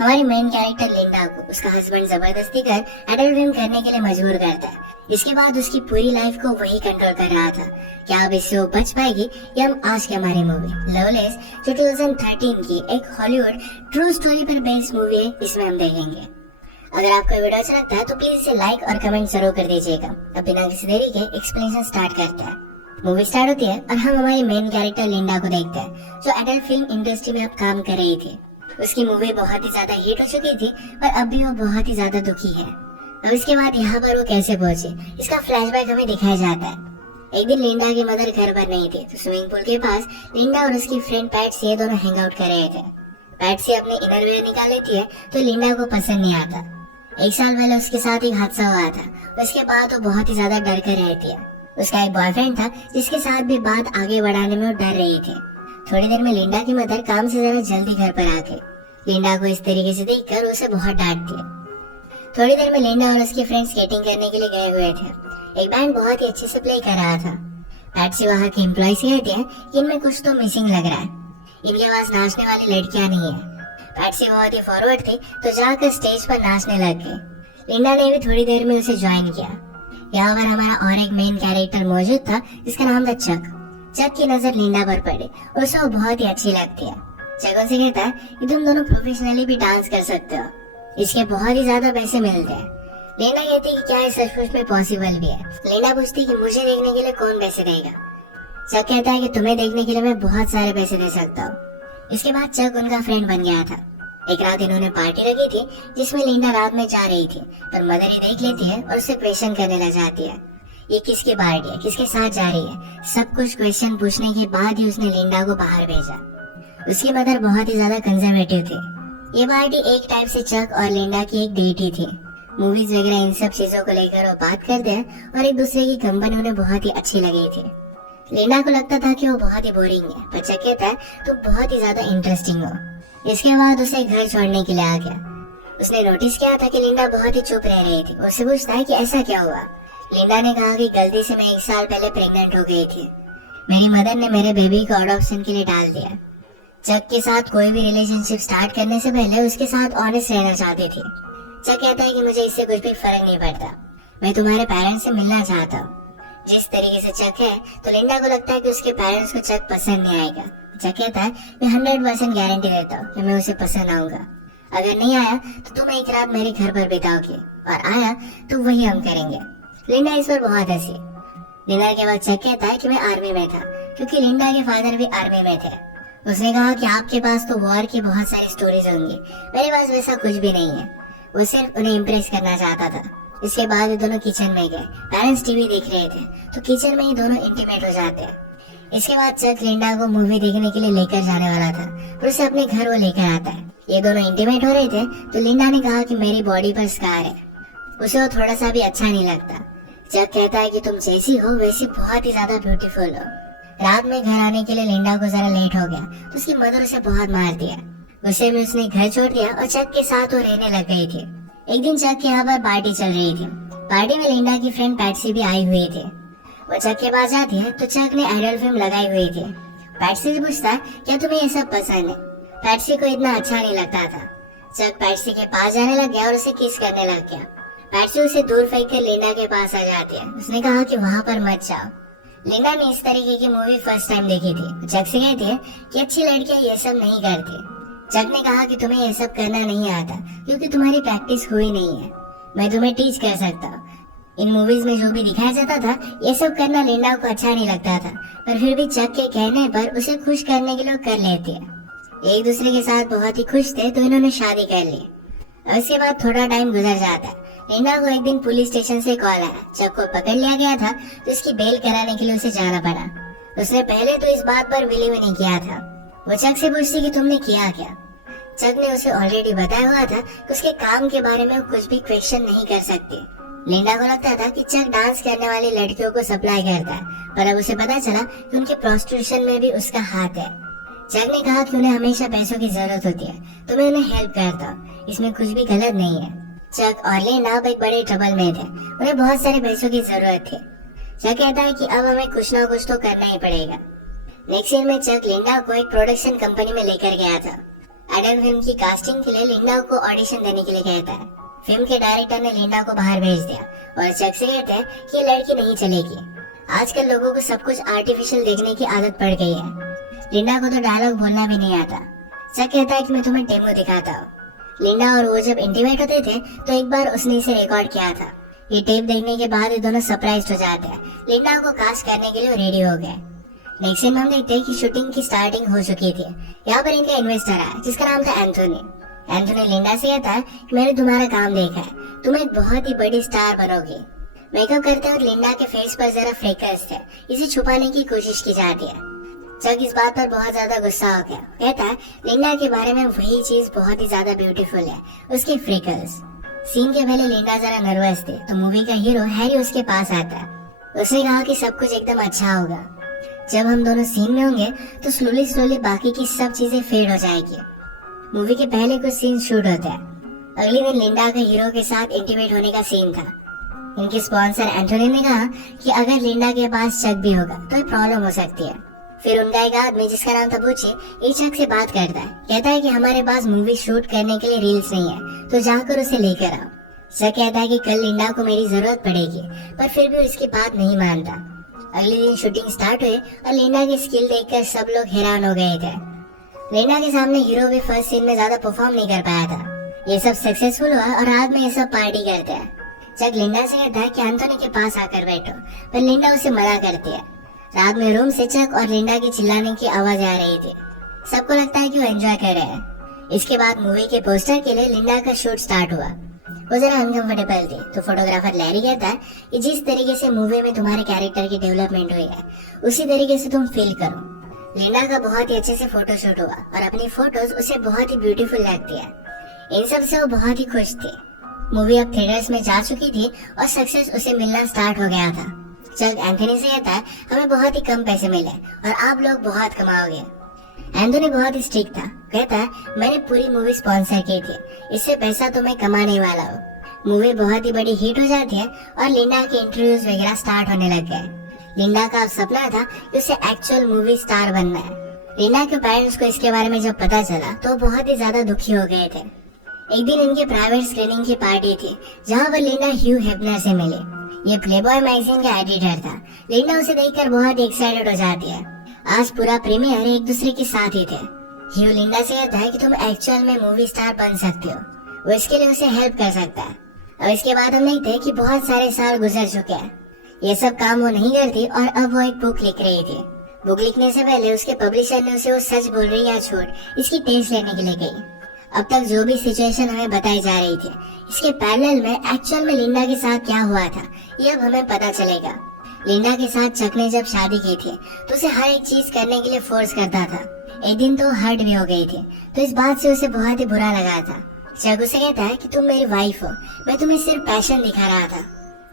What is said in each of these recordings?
हमारी main character Linda को उसका हस्बैंड जबरदस्ती कर एडल्ट फिल्म करने के लिए मजबूर करता है। इसके बाद उसकी पूरी लाइफ को वही कंट्रोल कर रहा था। क्या अब इससे वो बच पाएगी? या हम आज की हमारी मूवी लवलेस जो 2013 की एक हॉलीवुड ट्रू स्टोरी पर बेस्ड मूवी है, इसमें हम देखेंगे। अगर आपको वीडियो अच्छा लगता है तो प्लीज इसे लाइक और कमेंट जरूर कर दीजिएगा। अब बिना किसी देरी के एक्सप्लेनेशन स्टार्ट करते हैं। मूवी स्टार्ट होती है और हम हमारी मेन कैरेक्टर लिंडा को देखते हैं जो एडल्ट फिल्म इंडस्ट्री में अब काम कर रही थी। उसकी मूवी बहुत ही ज्यादा हिट हो चुकी थी और अब भी वो बहुत ही ज्यादा दुखी है। अब इसके बाद यहाँ पर वो कैसे पहुंची, इसका फ्लैशबैक हमें दिखाया जाता है। एक दिन लिंडा की मदर घर पर नहीं थी तो स्विमिंग पूल के पास लिंडा और उसकी फ्रेंड पैट्सी ये दोनों हैंग आउट कर रहे थे। पैट्सी अपने इनरवियर निकाल लेती है तो लिंडा को पसंद नहीं आता। एक साल पहले उसके साथ एक हादसा हुआ था। उसके बाद वो बहुत ही ज्यादा डर कर रहती है। उसका एक बॉयफ्रेंड था जिसके साथ भी बात आगे बढ़ाने में वो डर रही थी। थोड़ी देर में लिंडा की मदर काम से जरा जल्दी घर पर आके लिंडा को इस तरीके से देखकर उसे बहुत डांटती है। थोड़ी देर में लिंडा और उसके फ्रेंड स्केटिंग करने के लिए गए हुए थे। एक बैंड बहुत ही अच्छे से प्ले कर रहा था। पैट्सी वहाँ के एम्प्लॉय से कहती है कि इनमें कुछ तो मिसिंग लग रहा है, इनके पास नाचने वाली लड़कियां नहीं है। पैट्सी बहुत ही फॉरवर्ड थी तो जाकर स्टेज पर नाचने लग गई। लिंडा ने भी थोड़ी देर में उसे ज्वाइन किया। यहाँ पर हमारा और एक मेन कैरेक्टर मौजूद था जिसका नाम था चक। चक की नजर लिंडा पर पड़ी और उसे वो बहुत ही अच्छी लगती है। चक उनसे कहता है कि तुम दोनों प्रोफेशनली भी डांस कर सकते हो, इसके बहुत ही ज्यादा पैसे मिलते हैं। लिंडा कहती है कि क्या ये सचमुच में पॉसिबल भी है। लिंडा पूछती है कि मुझे देखने के लिए कौन पैसे देगा। चक कहता है कि तुम्हें देखने के लिए मैं बहुत सारे पैसे दे सकता हूँ। इसके बाद चक उनका फ्रेंड बन गया था। एक रात इन्होंने पार्टी रखी थी जिसमें लिंडा रात में जा रही थी पर मदर ही देख लेती है और उसे क्वेश्चन करने लग जाती है। ये किसकी पार्टी है, किसके साथ जा रही है, सब कुछ क्वेश्चन पूछने के बाद ही उसने लिंडा को बाहर भेजा। उसकी मदर बहुत ही ज्यादा कंजर्वेटिव थी। ये पार्टी एक टाइप से चक और लिंडा की एक डेट ही थी। मूवीज वगैरह इन सब चीजों को लेकर वो बात करते हैं और एक दूसरे की कंपनी उन्हें बहुत ही अच्छी लगी थी। लिंडा को लगता था कि वो बहुत ही बोरिंग है पर चक कहता है तुम बहुत ही ज्यादा इंटरेस्टिंग हो। इसके बाद उसे घर छोड़ने के लिए आ गया। उसने नोटिस किया था कि लिंडा बहुत ही चुप रह रही थी। उससे पूछता है कि ऐसा क्या हुआ। लिंडा ने कहा कि गलती से मैं 1 साल पहले प्रेग्नेंट हो गई थी। मेरी मदर ने मेरे बेबी को अडॉप्शन के लिए डाल दिया। चक के साथ कोई भी रिलेशनशिप स्टार्ट करने से पहले उसके साथ ऑनेस्ट रहना चाहती थी। चक कहता है कि मुझे इससे कुछ भी फर्क नहीं पड़ता, मैं तुम्हारे पेरेंट्स से मिलना चाहता हूँ। जिस तरीके से चक है तो लिंडा को लगता है कि उसके पेरेंट्स को चक पसंद नहीं आएगा। चक कहता है मैं 100% गारंटी देता हूँ कि मैं उसे पसंद आऊंगा। अगर नहीं आया तो तुम एक रात मेरे घर पर बिताओगे और आया तो वही हम करेंगे। लिंडा इस पर बहुत हंसी। डिनर के बाद चक कहता है कि मैं आर्मी में था क्योंकि लिंडा के फादर भी आर्मी में थे। उसने कहा कि आपके पास तो वॉर की बहुत सारी स्टोरीज होंगी, मेरे पास वैसा कुछ भी नहीं है। वो सिर्फ उन्हें इम्प्रेस करना चाहता था। इसके बाद दोनों किचन में गए। पेरेंट्स टीवी देख रहे थे तो किचन में ही दोनों इंटीमेट हो जाते हैं। इसके बाद चक लिंडा को मूवी देखने के लिए लेकर जाने वाला था और उसे अपने घर वो लेकर आता है। ये दोनों इंटीमेट हो रहे थे तो लिंडा ने कहा कि मेरी बॉडी पर स्कार है। उसे वो थोड़ा सा भी अच्छा नहीं लगता। चक कहता है कि तुम जैसी हो वैसी बहुत ही ज्यादा ब्यूटीफुल हो। रात में घर आने के लिए लिंडा को जरा लेट हो गया तो उसकी मदर उसे बहुत मारती है। गुस्से में उसने घर छोड़ दिया और चक के साथ वो रहने लग गई थी। एक दिन चक के यहाँ पर पार्टी चल रही थी। पार्टी में लिंडा की फ्रेंड पैट्सी भी आई हुई थी। वो चक के पास जाती है तो चक ने एडल्ट फिल्म लगाई हुई थी। पैट्सी से पूछता है क्या तुम्हें ये सब पसंद है। पैट्सी को इतना अच्छा नहीं लगता था। चक पैट्सी के पास जाने लग गया और उसे किस करने लग गया। पैट्सी उसे दूर फेंक कर लिंडा के पास आ जाती है। उसने कहा कि वहाँ पर मत जाओ। लिंडा ने इस तरीके की मूवी फर्स्ट टाइम देखी थी। चक से कहती है कि अच्छी लड़कियां ये सब नहीं करती। चक ने कहा कि तुम्हें ये सब करना नहीं आता क्योंकि तुम्हारी प्रैक्टिस हुई नहीं है, मैं तुम्हें टीच कर सकता हूँ। इन मूवीज में जो भी दिखाया जाता था ये सब करना लिंडा को अच्छा नहीं लगता था पर फिर भी चक के कहने पर उसे खुश करने के लिए कर लेती है। एक दूसरे के साथ बहुत ही खुश थे तो इन्होंने शादी कर ली। उसके बाद थोड़ा टाइम गुजर जाता है। लिंडा को एक दिन पुलिस स्टेशन से कॉल आया। चक को पकड़ लिया गया था तो इसकी बेल कराने के लिए उसे जाना पड़ा। उसने पहले तो इस बात पर बिलीव नहीं किया था। वो चक से पूछती कि तुमने किया क्या। चक ने उसे ऑलरेडी बताया हुआ था कि उसके काम के बारे में वो कुछ भी क्वेश्चन नहीं कर सकती। लिंडा को लगता था कि चक डांस करने वाली लड़कियों को सप्लाई करता है पर अब उसे पता चला कि उनके प्रोस्टिट्यूशन में भी उसका हाथ है। चक ने कहा कि उन्हें हमेशा पैसों की जरूरत होती है तो मैं उन्हें हेल्प करता हूँ, इसमें कुछ भी गलत नहीं है। चक और लिंडा अब एक बड़े ट्रबल में थे। उन्हें बहुत सारे पैसों की जरूरत थी। चक कहता है कि अब हमें कुछ ना कुछ तो करना ही पड़ेगा। नेक्स्ट ईयर में चक लिंडा को एक प्रोडक्शन कंपनी में लेकर गया था। एडम फिल्म की कास्टिंग के लिए लिंडा को ऑडिशन देने के लिए कहता है। फिल्म के डायरेक्टर ने लिंडा को बाहर भेज दिया और चक से कहते हैं कि ये लड़की नहीं चलेगी। आजकल लोगों को सब कुछ आर्टिफिशियल देखने की आदत पड़ गई है। लिंडा को तो डायलॉग बोलना भी नहीं आता। चक कहता है कि मैं तुम्हें डेमो दिखाता हूँ। लिंडा और वो जब इंटीमेट होते थे तो एक बार उसने इसे रिकॉर्ड किया था। ये टेप देखने के बाद ये दोनों सरप्राइज हो जाते हैं। लिंडा को कास्ट करने के लिए रेडी हो गए। नेक्स्ट सीन में हम देखते हैं कि शूटिंग की स्टार्टिंग हो चुकी थी। यहाँ पर इनका इन्वेस्टर आया जिसका नाम था एंथोनी। एंथोनी लिंडा से कहता है कि मैंने तुम्हारा काम देखा है, तुम एक बहुत ही बड़ी स्टार बनोगी। मेकअप करते वक्त लिंडा के फेस पर जरा फ्रेकल्स थे, इसे छुपाने की कोशिश की जाती है। चक इस बात पर बहुत ज्यादा गुस्सा हो गया। कहता है लिंडा के बारे में वही चीज बहुत ही ज्यादा ब्यूटीफुल है, उसके फ्रेकल्स। सीन के पहले लिंडा जरा नर्वस थे तो मूवी का हीरो हैरी उसके पास आता है। उसने कहा कि सब कुछ एकदम अच्छा होगा। जब हम दोनों सीन में होंगे तो स्लोली बाकी की सब चीजें फेड हो जाएगी। मूवी के पहले कुछ सीन शूट होते हैं। अगले दिन लिंडा का हीरो के साथ इंटीमेट होने का सीन था। इनके स्पॉन्सर एंथोनी ने कहा कि अगर लिंडा के पास चक भी होगा तो ये प्रॉब्लम हो सकती है। फिर उनका एक आदमी जिसका नाम था बुची, ये चक से बात करता है। कहता है कि हमारे पास मूवी शूट करने के लिए रील्स नहीं है, तो जाकर उसे लेकर आओ। चक कहता है कि कल लिंडा को मेरी जरूरत पड़ेगी, पर फिर भी उसकी बात नहीं मानता। अगले दिन शूटिंग स्टार्ट हुई और लिंडा की स्किल देखकर सब लोग हैरान हो गए थे। लिंडा के सामने हीरो भी फर्स्ट सीन में ज्यादा परफॉर्म नहीं कर पाया था। ये सब सक्सेसफुल हुआ और रात में ये सब पार्टी करते हैं। चक लिंडा से कहता है कि एंथोनी के पास आकर बैठो, पर लिंडा उसे मना करती है। रात में रूम से चक और लिंडा की चिल्लाने की आवाज आ रही थी। सबको लगता है कि वो एंजॉय कर रहे हैं। इसके बाद मूवी के पोस्टर के लिए लिंडा का शूट स्टार्ट हुआ। वो जरा अनकंफर्टेबल थी तो फोटोग्राफर लैरी कहता है कि जिस तरीके से मूवी में तुम्हारे कैरेक्टर की डेवलपमेंट हुई है उसी तरीके से तुम फील करो। लिंडा का बहुत ही अच्छे से फोटोशूट हुआ और अपनी फोटोज उसे बहुत ही ब्यूटीफुल लगती है। इन सब से वो बहुत ही खुश थी। मूवी अब थिएटर्स में जा चुकी थी और सक्सेस उसे मिलना स्टार्ट हो गया था। चक एंथोनी से कहता है हमें बहुत ही कम पैसे मिले और आप लोग बहुत कमाओगे। एंथोनी बहुत ही स्ट्रिक्ट था। कहता है मैंने पूरी मूवी स्पॉन्सर की थी, इससे पैसा तो मैं कमाने वाला हूँ। मूवी बहुत ही बड़ी हिट हो जाती है और लिंडा के इंटरव्यूज वगैरह स्टार्ट होने लग गए। लिंडा का सपना था कि उसे एक्चुअल मूवी स्टार बनना है। लिंडा के पेरेंट्स को इसके बारे में जब पता चला तो बहुत ही ज्यादा दुखी हो गए थे। एक दिन इनके प्राइवेट स्क्रीनिंग की पार्टी थी जहाँ पर लिंडा ह्यू हेफनर से मिली। ये प्लेबॉय मैगजीन का एडिटर था। लिंडा उसे देखकर बहुत ही एक्साइटेड हो जाती है। आज पूरा प्रीमियर एक दूसरे के साथ ही थे। ह्यू लिंडा से कहता है कि तुम एक्चुअल में मूवी स्टार बन सकते हो। वो इसके लिए उसे हेल्प कर सकता है। और इसके बाद हम देखते हैं कि बहुत सारे साल गुजर चुके हैं। ये सब काम वो नहीं करती और अब वो एक बुक लिख रही थी। बुक लिखने से पहले उसके पब्लिशर ने उसे वो सच बोल रही या झूठ इसकी टेस्ट लेने के लिए गई। अब तक जो भी सिचुएशन हमें बताई जा रही थी इसके पैरेलल में एक्चुअल में लिंडा के साथ क्या हुआ था ये अब हमें पता चलेगा। लिंडा के साथ चक ने जब शादी की थी तो उसे हर एक चीज करने के लिए फोर्स करता था। एक दिन तो हर्ट भी हो गई थी तो इस बात से उसे बहुत ही बुरा लगा था। चक उसे कहता है कि तुम मेरी वाइफ हो, मैं तुम्हें सिर्फ पैशन दिखा रहा था,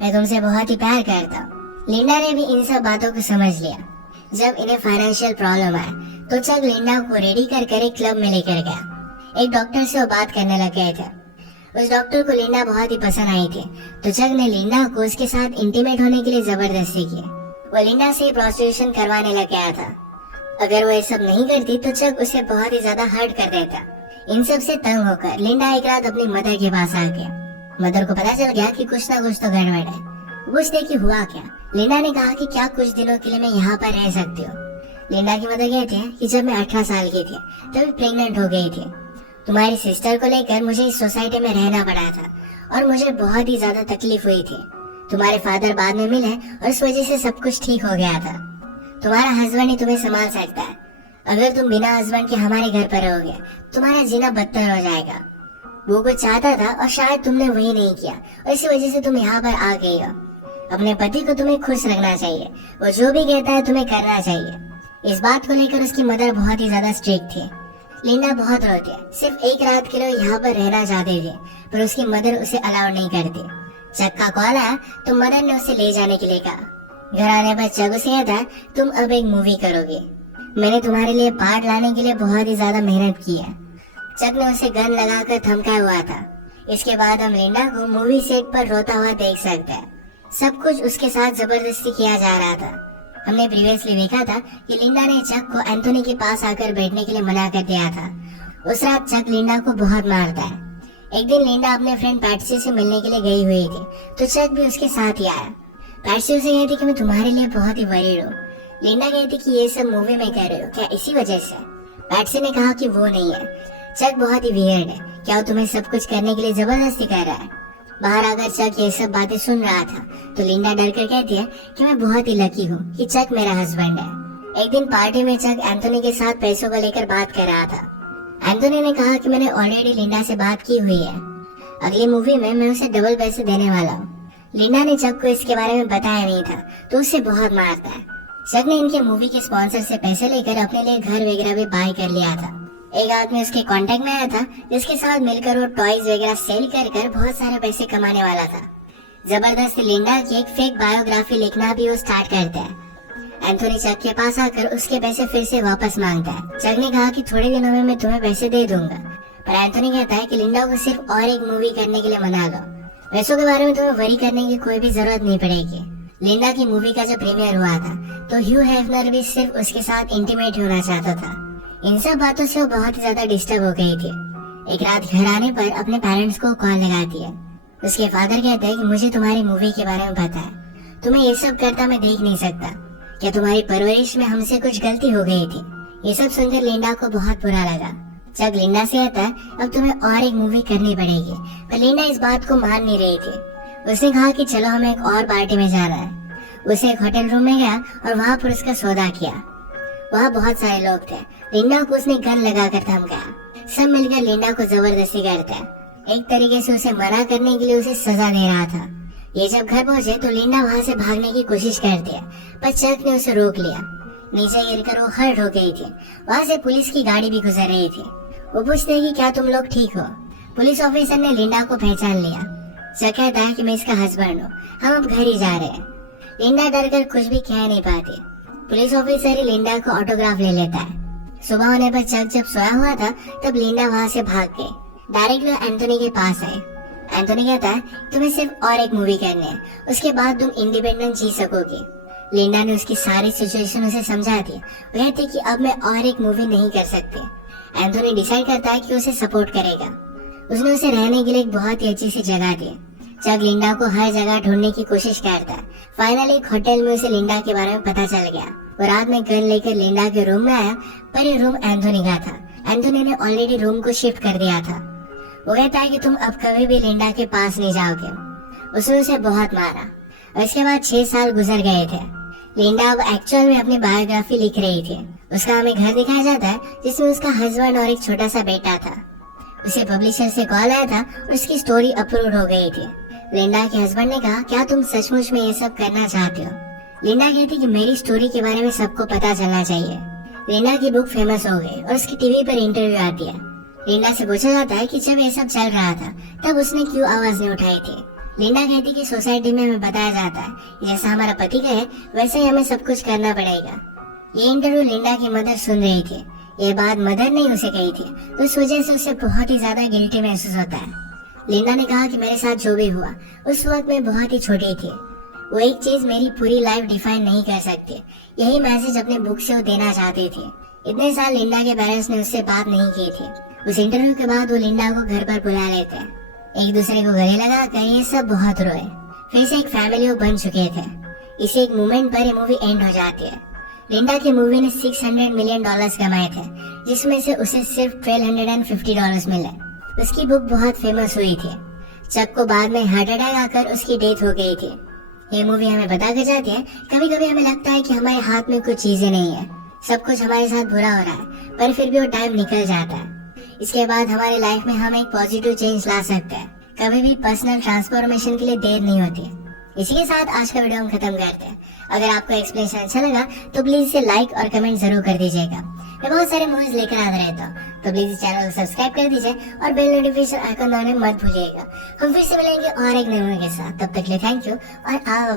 मैं तुमसे बहुत ही प्यार करता हूँ। लिंडा ने भी इन सब बातों को समझ लिया। जब इन्हें फाइनेंशियल प्रॉब्लम आया तो चक लिंडा को रेडी कर एक क्लब में लेकर गया। एक डॉक्टर से वो बात करने लग गए थे। उस डॉक्टर को लिंडा बहुत ही पसंद आई थी तो चक ने लिंडा को उसके साथ इंटीमेट होने के लिए जबरदस्ती की। वो लिंडा से प्रोस्टिट्यूशन करवाने लग गया था। अगर वो ये सब नहीं करती तो चक उसे बहुत ही ज्यादा हर्ट कर देता। इन सब से तंग होकर लिंडा एक रात अपनी मदर के पास आ गया। मदर को पता चल गया कि कुछ ना कुछ तो गड़बड़ है। पूछते कि हुआ क्या। लिंडा ने कहा कि क्या कुछ दिनों के लिए मैं यहाँ पर रह सकती हूँ। लिंडा की मदर कहती है कि जब मैं 18 साल की थी तभी प्रेग्नेंट हो गई थी। तुम्हारी सिस्टर को लेकर मुझे इस सोसाइटी में रहना पड़ा था और मुझे बहुत ही ज्यादा तकलीफ हुई थी। तुम्हारे फादर बाद में मिले और इस वजह से सब कुछ ठीक हो गया था। तुम्हारा हस्बैंड ही तुम्हें संभाल सकता है। अगर तुम बिना हस्बैंड के हमारे घर पर रहोगे तुम्हारा जीना बदतर हो जाएगा। वो कुछ चाहता था और शायद तुमने वही नहीं किया और इसी वजह से तुम यहाँ पर आ गई हो। अपने पति को तुम्हें खुश रखना चाहिए, वो जो भी कहता है तुम्हें करना चाहिए। इस बात को लेकर उसकी मदर बहुत ही ज्यादा स्ट्रिक्ट थी। लिंडा बहुत रोती है, सिर्फ एक रात के लिए यहाँ पर रहना चाहती थी पर उसकी मदर उसे अलाउ नहीं करती। चक का कॉल आया तो मदर ने उसे ले जाने के लिए कहा। घर आने पर चक उसे कहता है तुम अब एक मूवी करोगे, मैंने तुम्हारे लिए पार्ट लाने के लिए बहुत ही ज्यादा मेहनत की है। चक ने उसे गन लगाकर धमकाया हुआ था। इसके बाद हम लिंडा को मूवी सेट पर रोता हुआ देख सकते हैं। सब कुछ उसके साथ जबरदस्ती किया जा रहा था। हमने प्रीवियसली देखा था कि लिंडा ने चक को एंथोनी के पास आकर बैठने के लिए मना कर दिया था। उस रात चक लिंडा को बहुत मारता है। एक दिन लिंडा अपने फ्रेंड पैट्सी से मिलने के लिए गई हुई थी, तो चक भी उसके साथ ही आया। पैट्सी उसे कहती कि मैं तुम्हारे लिए बहुत ही वरीड हूँ। लिंडा कहती कि ये सब मूवी में कर रहे हो क्या इसी वजह से? पैट्सी ने कहा कि वो नहीं है, चक बहुत ही वियर्ड है, क्या वो तुम्हें सब कुछ करने के लिए जबरदस्ती कर रहा है? बाहर आकर चक ये सब बातें सुन रहा था, तो लिंडा डर कर कहती है कि मैं बहुत ही लकी हूँ कि चक मेरा हस्बैंड है। एक दिन पार्टी में चक एंथोनी के साथ पैसों को लेकर बात कर रहा था। एंथोनी ने कहा कि मैंने ऑलरेडी लिंडा से बात की हुई है, अगली मूवी में मैं उसे डबल पैसे देने वाला हूँ। लिंडा ने चक को इसके बारे में बताया नहीं था, तो उससे बहुत मारता है। चक ने इनके मूवी के स्पॉन्सर से पैसे लेकर अपने लिए घर वगैरह भी बाय कर लिया था। एक आदमी उसके कांटेक्ट में आया था, जिसके साथ मिलकर वो टॉयज वगैरह सेल कर कर बहुत सारे पैसे कमाने वाला था। जबरदस्ती लिंडा की एक फेक बायोग्राफी लिखना भी वो स्टार्ट करता है। एंथोनी चक के पास आकर उसके पैसे फिर से वापस मांगता है। चक ने कहा कि थोड़े दिनों में मैं तुम्हें पैसे दे दूंगा, पर एंथोनी कहता है कि लिंडा को सिर्फ और एक मूवी करने के लिए मना लो, पैसों के बारे में तुम्हें वरी करने की कोई भी जरूरत नहीं पड़ेगी। लिंडा की मूवी का जब प्रीमियर हुआ था, तो ह्यू हेफनर भी सिर्फ उसके साथ इंटीमेट होना चाहता था। इन सब बातों से वो बहुत ही ज्यादा डिस्टर्ब हो गई थी। एक रात घर आने पर अपने पेरेंट्स को कॉल लगाती है। उसके फादर कहते हैं कि मुझे तुम्हारी मूवी के बारे में पता है, तुम्हें ये सब करता मैं देख नहीं सकता, क्या तुम्हारी परवरिश में हमसे कुछ गलती हो गई थी? ये सब सुनकर लिंडा को बहुत बुरा लगा। जब लिंडा से कहता है अब तुम्हें और एक मूवी करनी पड़ेगी, पर लिंडा इस बात को मान नहीं रही थी। उसने कहा कि चलो हमें एक और पार्टी में जाना है। उसे एक होटल रूम में गया और वहाँ पर उसका सौदा किया। वहाँ बहुत सारे लोग थे। लिंडा को उसने गन लगाकर धमकाया। सब मिलकर लिंडा को जबरदस्ती करते हैं। एक तरीके से उसे मना करने के लिए उसे सजा दे रहा था। ये जब घर पहुंचे तो लिंडा वहाँ से भागने की कोशिश करती है, पर चक ने उसे रोक लिया। नीचे गिरकर वो हर्ट हो गई थी। वहाँ से पुलिस की गाड़ी भी गुजर रही थी। वो पूछते हैं कि क्या तुम लोग ठीक हो? पुलिस ऑफिसर ने लिंडा को पहचान लिया। चक कहता है कि मैं इसका हस्बैंड हूँ, हम अब घर ही जा रहे हैं। लिंडा डर कर कुछ भी कह नहीं पाती। पुलिस ऑफिसर ही लिंडा को ऑटोग्राफ ले लेता है। सुबह होने पर चक जब सोया हुआ था, तब लिंडा वहाँ से भाग गई। डायरेक्ट एंथोनी के पास आए। एंथोनी कहता है तुम्हें सिर्फ और एक मूवी करनी है, उसके बाद तुम इंडिपेंडेंट जी सकोगी। लिंडा ने उसकी सारी सिचुएशन उसे समझा दी। वो कहती कि अब मैं और एक मूवी नहीं कर सकती। एंथोनी डिसाइड करता है कि उसे सपोर्ट करेगा। उसने उसे रहने के लिए एक बहुत ही अच्छी सी जगह दी। चक लिंडा को हर जगह ढूंढने की कोशिश करता है। फाइनली एक होटल में उसे लिंडा के बारे में पता चल गया। वो रात में गन लेकर लिंडा के रूम में आया, पर ये रूम एंथोनी का था। एंथोनी ने ऑलरेडी रूम को शिफ्ट कर दिया था। वो कहता है कि तुम अब कभी भी लिंडा के पास नहीं जाओगे। उसने उसे बहुत मारा और इसके बाद 6 साल गुजर गए थे। लिंडा अब एक्चुअल में अपनी बायोग्राफी लिख रही थी। उसका हमें घर दिखाया जाता है, जिसमें उसका हस्बैंड और एक छोटा सा बेटा था। उसे पब्लिशर से कॉल आया था और उसकी स्टोरी अप्रूव हो गई थी। लिंडा के हस्बैंड ने कहा क्या तुम सचमुच में ये सब करना चाहते हो? लिंडा कहती कि मेरी स्टोरी के बारे में सबको पता चलना चाहिए। लिंडा की बुक फेमस हो गई और उसकी टीवी पर इंटरव्यू आती है। लिंडा से पूछा जाता है कि जब ये सब चल रहा था तब उसने क्यों आवाज नहीं उठाई थी। लिंडा कहती कि सोसाइटी में हमें बताया जाता है कि जैसा हमारा पति कहे वैसे ही हमें सब कुछ करना पड़ेगा। ये इंटरव्यू लिंडा की मदर सुन रही थी। ये बात मदर ने उसे कही थी, तो इस वजह से उसे बहुत ही ज्यादा गिल्टी महसूस होता है। लिंडा ने कहा कि मेरे साथ जो भी हुआ उस वक्त मैं बहुत ही छोटी थी। वो एक चीज मेरी पूरी लाइफ डिफाइन नहीं कर सकती। यही मैसेज अपने बुक से वो देना चाहती थी। इतने साल लिंडा के पेरेंट्स ने उससे बात नहीं की थी। उस इंटरव्यू के बाद वो लिंडा को घर पर बुला लेते हैं। एक दूसरे को गले लगा कर ये सब बहुत रोए। फिर से एक फैमिली वो बन चुके थे। इसी एक मोमेंट पर ये मूवी एंड हो जाती है। लिंडा की मूवी ने $600 मिलियन कमाए थे, जिसमें से उसे सिर्फ $1250 मिले। उसकी बुक बहुत फेमस हुई थी। चक को बाद में हार्ट अटैक आकर उसकी डेथ हो गई थी। ये मूवी हमें बता कर जाती है कभी कभी हमें लगता है कि हमारे हाथ में कुछ चीजें नहीं है, सब कुछ हमारे साथ बुरा हो रहा है, पर फिर भी वो टाइम निकल जाता है। इसके बाद हमारी लाइफ में हम एक पॉजिटिव चेंज ला सकते हैं। कभी भी पर्सनल ट्रांसफॉर्मेशन के लिए देर नहीं होती। इसी के साथ आज का वीडियो हम खत्म करते हैं। अगर आपको एक्सप्लेनेशन अच्छा लगा तो प्लीज इसे लाइक और कमेंट जरूर कर दीजिएगा। मैं बहुत सारे मूवीज लेकर आता रहता हूँ, तो प्लीज इस चैनल को सब्सक्राइब कर दीजिए और बेल नोटिफिकेशन आइकन दबाना मत भूलिएगा। हम फिर से मिलेंगे और एक नए वीडियो के साथ। तब तक के लिए थैंक यू और आप